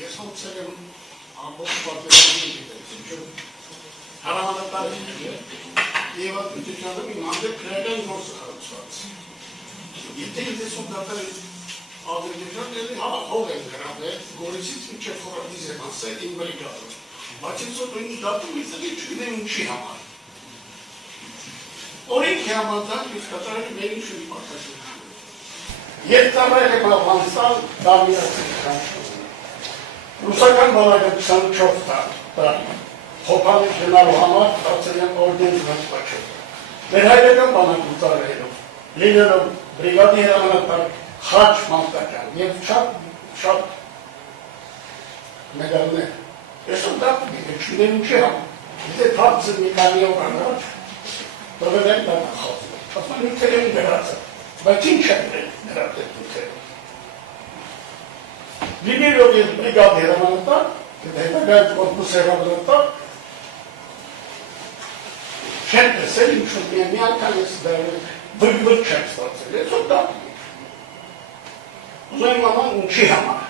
Ես հոգցել եմ ամբողջ պատերազմի դիտեցին, հարավանատարի և ատմիտիչանում իմ հանդեպ քրական գործը խարուցված։ Եթե դեսում դատար ադրդիչան էլի հող են գրավել, գորիսից մինչև խորատիզ եմ ասել իմ բրիգադում, բայց ես որ նույնի դատում իզելի չունեմ ինչի համար։ Օրենքի համաձայն ես կատարել մեր ինչ-ուրի պարտաշություն։ Եվ ծառայել եմ Աֆղանստան դամիացիքան։ Ռուսական բանակը 24 տարի խոփանիչ գնալու համար ստացել եմ օրդեն զվարճվաչով։ Մեր հայրական բանակում ծառայելով, լինելով բրիգադի հրամանատար Խաչ Մամտակյան և շատ մեդալներ։ Ես ում դատում եմ, չունեմ ինչի համար։ Եթե թարցը մի քանի օր առաջ տվել են դատախազում։ Ասում են նյութեր եմ գրացել, բայց ինչ են գրացել նյութերը։ Լինելով ես բրիգադի հրամանատար, հետագայից կորպուս հրամանատար, չեմ տեսել ինչ-որ մի անգամ ես վրգվր չեմ ստացել, ես ով դատում եմ։ Ուզում եմ աման ինչի համար։